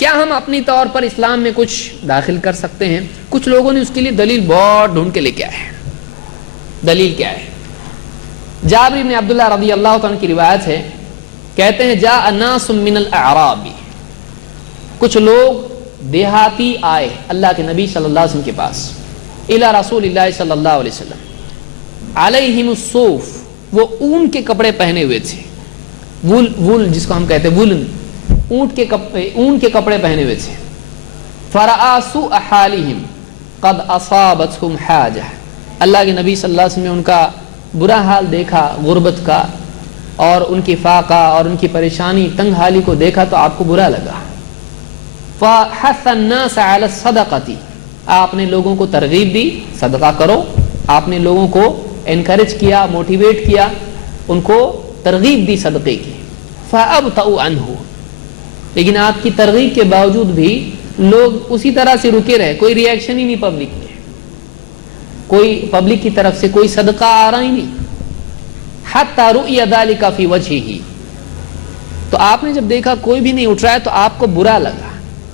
کیا ہم اپنی طور پر اسلام میں کچھ داخل کر سکتے ہیں؟ کچھ لوگوں نے اس کے لیے دلیل بہت ڈھونڈ کے لے کے آئے. دلیل کیا ہے؟ جابر بن عبداللہ رضی اللہ عنہ کی روایت ہے، کہتے ہیں جاء ناس من الاعراب، کچھ لوگ دیہاتی آئے اللہ کے نبی صلی اللہ علیہ وسلم کے پاس، الی رسول اللہ صلی اللہ علیہ وسلم، علیہم الصوف، وہ اون کے کپڑے پہنے ہوئے تھے، وول جس کو ہم کہتے ہیں وولن، اون کے کپڑے پہنے ہوئے تھے. فرآ سوء حالہم قد اصابتہم حاجہ، اللہ کے نبی صلی اللہ علیہ وسلم نے ان کا برا حال دیکھا، غربت کا اور ان کی فاقہ اور ان کی پریشانی تنگ حالی کو دیکھا تو آپ کو برا لگا. فحث الناس علی الصدقۃ، آپ نے لوگوں کو ترغیب دی صدقہ کرو، آپ نے لوگوں کو انکریج کیا، موٹیویٹ کیا، ان کو ترغیب دی صدقے کی. فابطؤوا عنہ، لیکن آپ کی ترغیب کے باوجود بھی لوگ اسی طرح سے رکے رہے، کوئی ری ایکشن ہی نہیں پبلک میں، کوئی پبلک کی طرف سے کوئی صدقہ آ رہا ہی نہیں. حتی رؤی ذلک فی وجہہ، تو آپ نے جب دیکھا کوئی بھی نہیں اٹھ رہا ہے تو آپ کو برا لگا،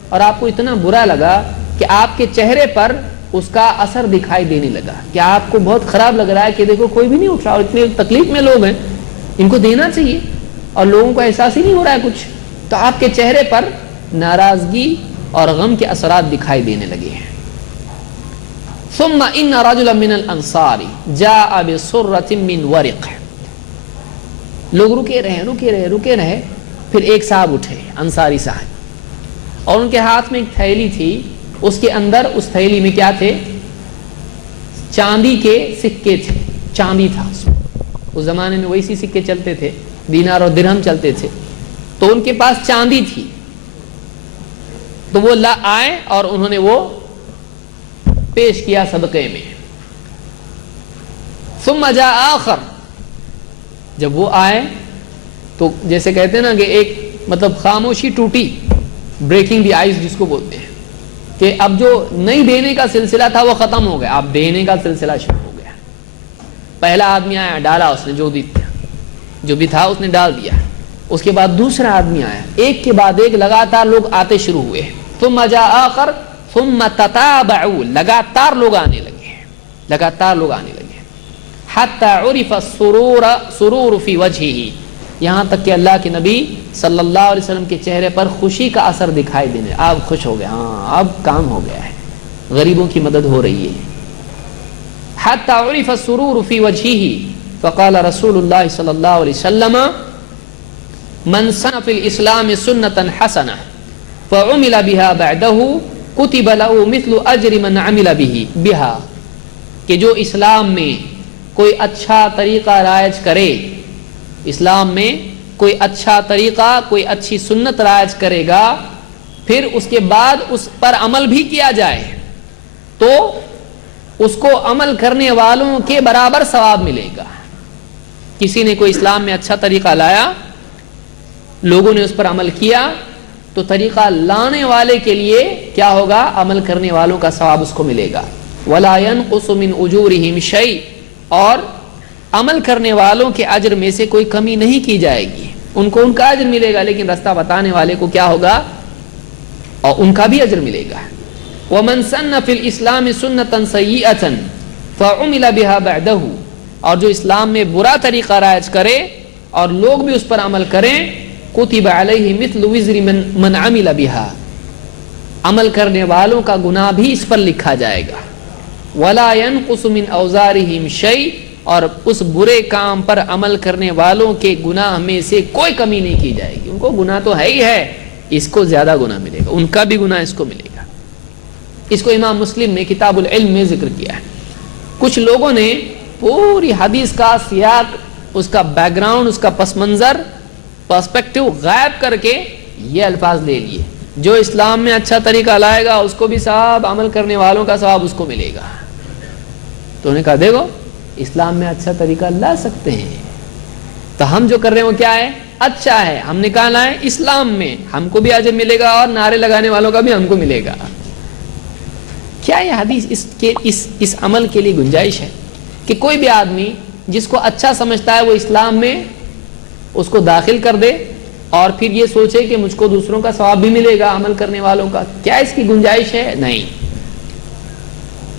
اور آپ کو اتنا برا لگا کہ آپ کے چہرے پر اس کا اثر دکھائی دینے لگا، کہ آپ کو بہت خراب لگ رہا ہے کہ دیکھو کوئی بھی نہیں اٹھ رہا، اور اتنی تکلیف میں لوگ ہیں، ان کو دینا چاہیے، اور لوگوں کو احساس ہی نہیں ہو رہا ہے کچھ. تو آپ کے چہرے پر ناراضگی اور غم کے اثرات دکھائی دینے لگے ہیں. ثم ان رجلا من الانصار جاء بسرۃ من ورق، لوگ رکے رہے، پھر ایک صاحب اٹھے، انصاری صاحب، اور ان کے ہاتھ میں ایک تھیلی تھی، اس کے اندر اس تھیلی میں کیا تھے؟ چاندی کے سکے تھے، چاندی تھا اس زمانے میں، ویسی سکے چلتے تھے، دینار اور درہم چلتے تھے، تو ان کے پاس چاندی تھی. تو وہ آئے اور انہوں نے وہ پیش کیا صدقے میں. ثم جاء آخر، جب وہ آئے تو جیسے کہتے ہیں نا کہ ایک مطلب خاموشی ٹوٹی، بریکنگ دی آئس جس کو بولتے ہیں، کہ اب جو نہیں دینے کا سلسلہ تھا وہ ختم ہو گیا، اب دینے کا سلسلہ شروع ہو گیا. پہلا آدمی آیا، ڈالا اس نے جو بھی تھا اس نے ڈال دیا. اس کے بعد دوسرا آدمی آیا، ایک کے بعد ایک لگاتار لوگ آتے شروع ہوئے. ثم جاء آخر ثم تتابعوا، لگاتار لوگ آنے لگے، حتی عرف السرور فی وجہہ، یہاں تک کہ اللہ کے نبی صلی اللہ علیہ وسلم کے چہرے پر خوشی کا اثر دکھائی دینے، اب خوش ہو گئے، ہاں اب کام ہو گیا ہے، غریبوں کی مدد ہو رہی ہے. حتی عرف السرور فی وجہہ، فقال رسول اللہ صلی اللہ علیہ وسلم من سن فی الاسلام سنتا حسنہ فعمل بها بعدہ کتب له مثل اجر من عمل بها، کہ جو اسلام میں کوئی اچھا طریقہ رائج کرے، اسلام میں کوئی اچھا طریقہ، کوئی اچھی سنت رائج کرے گا، پھر اس کے بعد اس پر عمل بھی کیا جائے تو اس کو عمل کرنے والوں کے برابر ثواب ملے گا. کسی نے کوئی اسلام میں اچھا طریقہ لایا، لوگوں نے اس پر عمل کیا، تو طریقہ لانے والے کے لیے کیا ہوگا؟ عمل کرنے والوں کا ثواب اس کو ملے گا. وَلَا يَنْقُصُ مِنْ أُجُورِهِمْ شَيْءٍ، اور عمل کرنے والوں کے اجر میں سے کوئی کمی نہیں کی جائے گی، ان کو ان کا اجر ملے گا، لیکن رستہ بتانے والے کو کیا ہوگا؟ اور ان کا بھی اجر ملے گا. وَمَنْ سَنَّ فِي الْإِسْلَامِ سُنَّةً سَيِّئَةً فَعُمِلَ بِهَا بَعْدَهُ، اور جو اسلام میں برا طریقہ رائج کرے اور لوگ بھی اس پر عمل کریں، کتب علیہ مثل وزر من عمل بها، عمل کرنے والوں کا گناہ بھی اس پر لکھا جائے گا. ولا ينقص من اوزارهم شيء، اور اس برے کام پر عمل کرنے والوں کے گناہ میں سے کوئی کمی نہیں کی جائے گی. ان کو گناہ تو ہے ہی ہے، اس کو زیادہ گناہ ملے گا، ان کا بھی گناہ اس کو ملے گا. اس کو امام مسلم نے کتاب العلم میں ذکر کیا ہے. کچھ لوگوں نے پوری حدیث کا سیاق، اس کا بیک گراؤنڈ، اس کا پس منظر، پرسپیکٹو غائب کر کے یہ الفاظ لے لیے، جو اسلام میں اچھا طریقہ لائے گا اس کو بھی ثواب، عمل کرنے والوں کا ثواب اس کو ملے گا. تو انہوں نے کہا دیکھو اسلام میں اچھا طریقہ لا سکتے ہیں، تو ہم جو کر رہے ہیں وہ کیا ہے؟ اچھا ہے، ہم نے کہا لائے اسلام میں، ہم کو بھی اجر ملے گا اور نعرے لگانے والوں کا بھی ہم کو ملے گا. کیا یہ حدیث اس عمل کے لیے گنجائش ہے کہ کوئی بھی آدمی جس کو اچھا سمجھتا ہے وہ اسلام میں اس کو داخل کر دے، اور پھر یہ سوچے کہ مجھ کو دوسروں کا ثواب بھی ملے گا عمل کرنے والوں کا، کیا اس کی گنجائش ہے؟ نہیں۔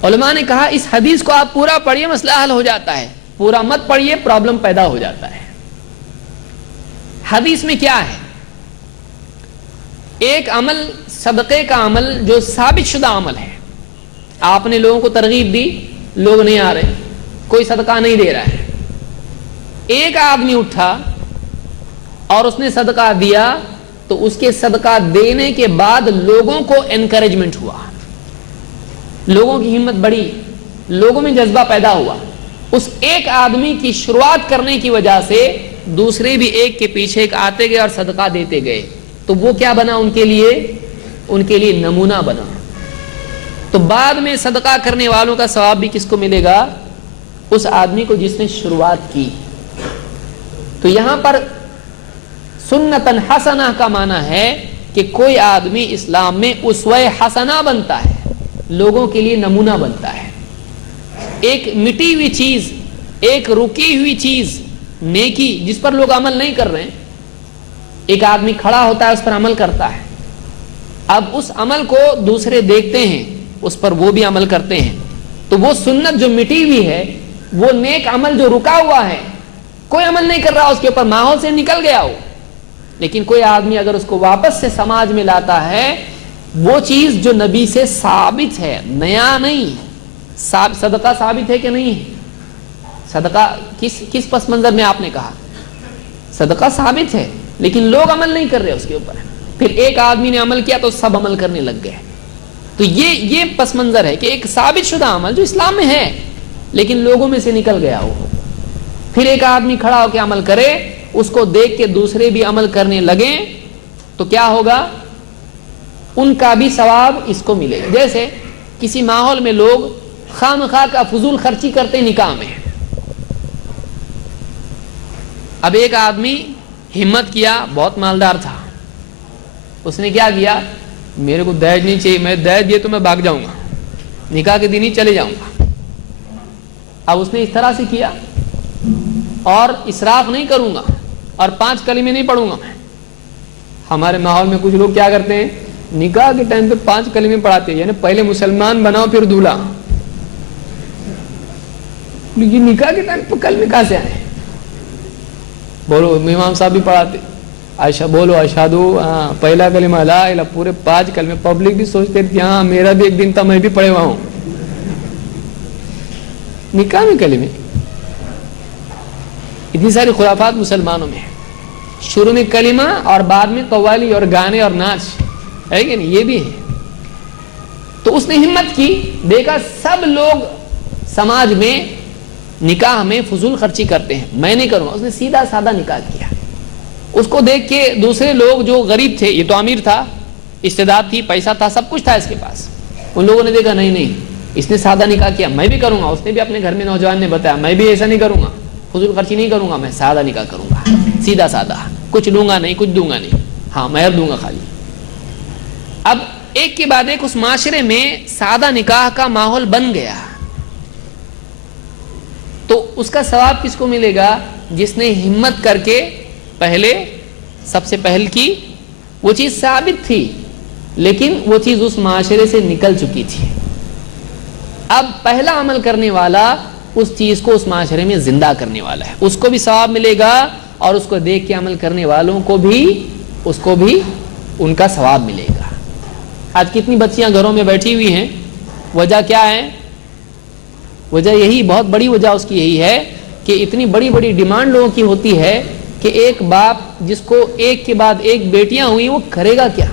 علماء نے کہا اس حدیث کو آپ پورا پڑھیے مسئلہ حل ہو جاتا ہے، پورا مت پڑھیے پرابلم پیدا ہو جاتا ہے۔ حدیث میں کیا ہے؟ ایک عمل، صدقے کا عمل جو ثابت شدہ عمل ہے، آپ نے لوگوں کو ترغیب دی، لوگ نہیں آ رہے، کوئی صدقہ نہیں دے رہا ہے، ایک آدمی اٹھا اور اس نے صدقہ دیا تو اس کے صدقہ دینے کے بعد لوگوں کو انکریجمنٹ ہوا، لوگوں کی ہمت بڑھی، لوگوں میں جذبہ پیدا ہوا، اس ایک آدمی کی شروعات کرنے کی وجہ سے دوسرے بھی ایک کے پیچھے ایک آتے گئے اور صدقہ دیتے گئے، تو وہ کیا بنا ان کے لیے نمونہ بنا۔ تو بعد میں صدقہ کرنے والوں کا ثواب بھی کس کو ملے گا؟ اس آدمی کو جس نے شروعات کی۔ تو یہاں پر سنتن حسنہ کا معنی ہے کہ کوئی آدمی اسلام میں اسوہ حسنہ بنتا ہے، لوگوں کے لیے نمونہ بنتا ہے۔ ایک مٹی ہوئی چیز، ایک رکی ہوئی چیز، نیکی جس پر لوگ عمل نہیں کر رہے ہیں، ایک آدمی کھڑا ہوتا ہے اس پر عمل کرتا ہے، اب اس عمل کو دوسرے دیکھتے ہیں، اس پر وہ بھی عمل کرتے ہیں، تو وہ سنت جو مٹی ہوئی ہے، وہ نیک عمل جو رکا ہوا ہے، کوئی عمل نہیں کر رہا اس کے اوپر، ماحول سے نکل گیا ہو، لیکن کوئی آدمی اگر اس کو واپس سے سماج میں لاتا ہے، وہ چیز جو نبی سے ثابت ہے، نیا نہیں، صدقہ ثابت ہے کہ نہیں ہے؟ صدقہ کس پس منظر میں آپ نے کہا؟ صدقہ ثابت ہے لیکن لوگ عمل نہیں کر رہے اس کے اوپر، پھر ایک آدمی نے عمل کیا تو سب عمل کرنے لگ گئے۔ تو یہ پس منظر ہے کہ ایک ثابت شدہ عمل جو اسلام میں ہے لیکن لوگوں میں سے نکل گیا ہو، پھر ایک آدمی کھڑا ہو کے عمل کرے، اس کو دیکھ کے دوسرے بھی عمل کرنے لگیں، تو کیا ہوگا؟ ان کا بھی ثواب اس کو ملے گا۔ جیسے کسی ماحول میں لوگ خام خواہ کا فضول خرچی کرتے نکاح میں، اب ایک آدمی ہمت کیا، بہت مالدار تھا، اس نے کیا کیا؟ میرے کو دہیج نہیں چاہیے، میں دہیج دیے تو میں بھاگ جاؤں گا، نکاح کے دن ہی چلے جاؤں گا۔ اب اس نے اس طرح سے کیا، اور اسراف نہیں کروں گا، اور 5 کلمے نہیں پڑھوں گا میں۔ ہمارے ماحول میں کچھ لوگ کیا کرتے ہیں، نکاح کے ٹائم پہ 5 کلمے پڑھاتے ہیں، یعنی پہلے مسلمان بناؤ پھر دولہا۔ یہ نکاح کے ٹائم پہ کلمے کہاں سے آئے؟ بولو، امام صاحب بھی پڑھاتے، عائشہ بولو اشہدو، پہلا کلمہ لا الہ، پورے 5 کلمے، پبلک بھی سوچتے تھے ہاں میرا بھی ایک دن تھا میں بھی پڑھے ہوا ہوں۔ نکاح میں کلمے، اتنی ساری خرافات مسلمانوں میں، شروع میں کلمہ اور بعد میں قوالی اور گانے اور ناچ، ہے کہ نہیں؟ یہ بھی ہے۔ تو اس نے ہمت کی، دیکھا سب لوگ سماج میں نکاح میں فضول خرچی کرتے ہیں، میں نہیں کروں گا، اس نے سیدھا سادہ نکاح کیا۔ اس کو دیکھ کے دوسرے لوگ جو غریب تھے، یہ تو امیر تھا، استعداد تھی، پیسہ تھا، سب کچھ تھا اس کے پاس، ان لوگوں نے دیکھا نہیں اس نے سادہ نکاح کیا، میں بھی کروں گا۔ اس نے بھی اپنے گھر میں نوجوان نے بتایا میں بھی ایسا نہیں کروں گا، فضول خرچی نہیں کروں گا، میں سادہ نکاح کروں گا، سیدھا سادہ، کچھ لوں گا نہیں، کچھ دوں گا نہیں، ہاں مہر دوں گا خالی۔ اب ایک کے بعد ایک اس معاشرے میں سادہ نکاح کا ماحول بن گیا، تو اس کا ثواب کس کو ملے گا؟ جس نے ہمت کر کے پہلے سب سے پہل کی، وہ چیز ثابت تھی لیکن وہ چیز اس معاشرے سے نکل چکی تھی، اب پہلا عمل کرنے والا اس چیز کو اس معاشرے میں زندہ کرنے والا ہے، اس کو بھی ثواب ملے گا، اور اس کو دیکھ کے عمل کرنے والوں کو بھی ان کا ثواب ملے گا۔ آج کتنی بچیاں گھروں میں بیٹھی ہوئی ہیں، وجہ کیا ہے؟ وجہ یہی، بہت بڑی وجہ اس کی یہی ہے کہ اتنی بڑی بڑی ڈیمانڈ لوگوں کی ہوتی ہے کہ ایک باپ جس کو ایک کے بعد ایک بیٹیاں ہوئی، وہ کرے گا کیا؟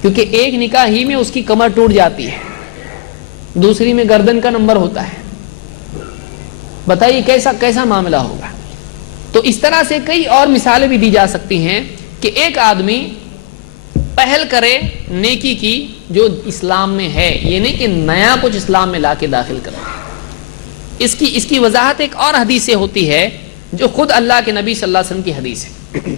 کیونکہ ایک نکاح ہی میں اس کی کمر ٹوٹ جاتی ہے، دوسری میں گردن کا نمبر ہوتا ہے، بتائیے کیسا معاملہ ہوگا؟ تو اس طرح سے کئی اور مثالیں بھی دی جا سکتی ہیں کہ ایک آدمی پہل کرے نیکی کی جو اسلام میں ہے، یہ نہیں کہ نیا کچھ اسلام میں لا کے داخل کرے۔ اس کی وضاحت ایک اور حدیث سے ہوتی ہے جو خود اللہ کے نبی صلی اللہ علیہ وسلم کی حدیث ہے،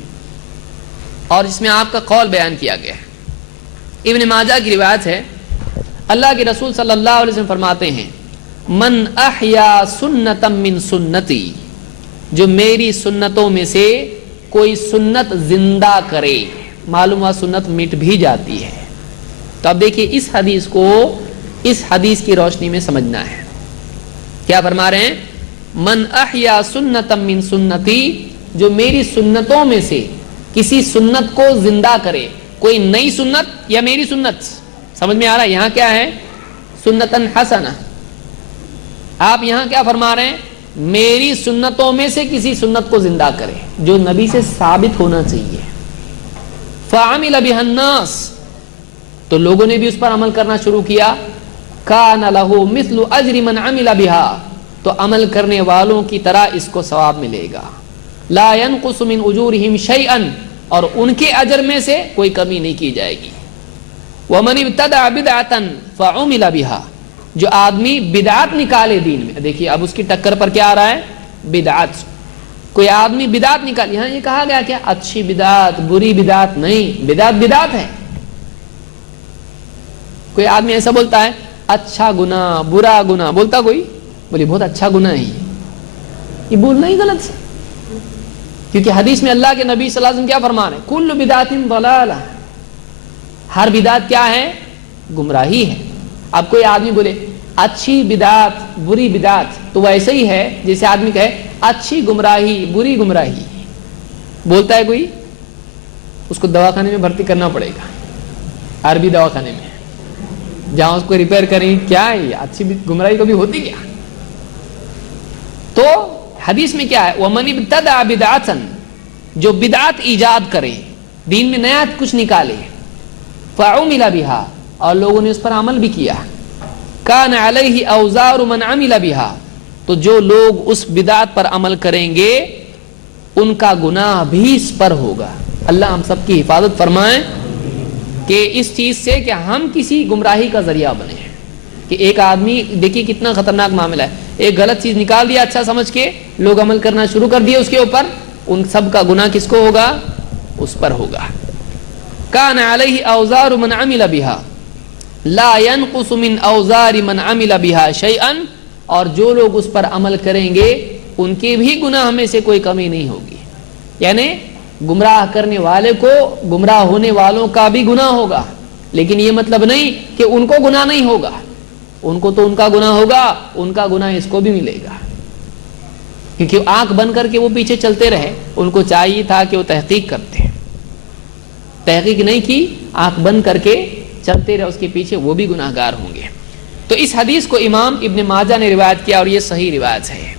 اور اس میں آپ کا قول بیان کیا گیا ہے۔ ابن ماجہ کی روایت ہے، اللہ کے رسول صلی اللہ علیہ وسلم فرماتے ہیں، من احیا سنتا من سنتی، جو میری سنتوں میں سے کوئی سنت زندہ کرے، معلوم ہوا سنت مٹ بھی جاتی ہے۔ تو اب دیکھیے اس حدیث کو اس حدیث کی روشنی میں سمجھنا ہے۔ کیا فرما رہے ہیں؟ من احیا سنتا من سنتی، جو میری سنتوں میں سے کسی سنت کو زندہ کرے، کوئی نئی سنت یا میری سنت، سمجھ میں آ رہا ہے یہاں کیا ہے؟ سنتن حسنہ۔ آپ یہاں کیا فرما رہے ہیں؟ میری سنتوں میں سے کسی سنت کو زندہ کرے جو نبی سے ثابت ہونا چاہیے۔ فعمل بها الناس، تو لوگوں نے بھی اس پر عمل کرنا شروع کیا۔ کان له مثل اجر من عمل بها، تو عمل کرنے والوں کی طرح اس کو ثواب ملے گا۔ لا ينقص من اجورهم شيئا، اور ان کے اجر میں سے کوئی کمی نہیں کی جائے گی۔ ومن ابتدع بدعة فعمل بها، جو آدمی بدعت نکالے دین میں، دیکھیے اب اس کی ٹکر پر کیا آ رہا ہے؟ بدعت۔ کوئی آدمی بدعت نکال، یہاں یہ کہا گیا کیا اچھی بدعت بری بدعت نہیں، بدعت بدعت ہے۔ کوئی آدمی ایسا بولتا ہے اچھا گناہ برا گناہ، بولتا کوئی بولے بہت اچھا گناہ ہے، یہ بولنا ہی غلط ہے، کیونکہ حدیث میں اللہ کے نبی صلی اللہ علیہ وسلم کیا فرما رہے ہیں؟ کل بدعت ضلالہ، ہر بدعت کیا ہے؟ گمراہی ہے۔ اب کوئی آدمی بولے اچھی بدعت بری بدعت، تو وہ ایسا ہی ہے جیسے آدمی کہے اچھی گمراہی بری گمراہی، بولتا ہے کوئی، اس کو دواخانے میں بھرتی کرنا پڑے گا، عربی دواخانے میں، جہاں اس کو ریپیئر کریں کیا ہے یہ اچھی گمراہی کبھی ہوتی کیا؟ تو حدیث میں کیا ہے؟ وَمَنِ ابْتَدَعَ بِدْعَةً، جو بدعت ایجاد کرے، دین میں نیا کچھ نکالے، فَعُمِلَ بِهَا، اور لوگوں نے اس پر عمل بھی کیا، کان علیہ اوزار من عمل بها، تو جو لوگ اس بدعت پر عمل کریں گے ان کا گناہ بھی اس پر ہوگا۔ اللہ ہم سب کی حفاظت فرمائے کہ اس چیز سے کہ ہم کسی گمراہی کا ذریعہ بنے، کہ ایک آدمی دیکھیے کتنا خطرناک معاملہ ہے، ایک غلط چیز نکال دیا اچھا سمجھ کے، لوگ عمل کرنا شروع کر دیے اس کے اوپر، ان سب کا گناہ کس کو ہوگا؟ اس پر ہوگا۔ کان علیہ اوزار من عمل بها لا ينقص من اوزار من عمل بها شيئا، اور جو لوگ اس پر عمل کریں گے ان کے بھی گناہ میں سے کوئی کمی نہیں ہوگی، یعنی گمراہ کرنے والے کو گمراہ ہونے والوں کا بھی گناہ ہوگا، لیکن یہ مطلب نہیں کہ ان کو گناہ نہیں ہوگا، ان کو تو ان کا گناہ ہوگا، ان کا گناہ اس کو بھی ملے گا، کیونکہ آنکھ بند کر کے وہ پیچھے چلتے رہے، ان کو چاہیے تھا کہ وہ تحقیق کرتے، تحقیق نہیں کی، آنکھ بند کر کے چلتے رہے اس کے پیچھے، وہ بھی گناہگار ہوں گے۔ تو اس حدیث کو امام ابن ماجہ نے روایت کیا اور یہ صحیح روایت ہے۔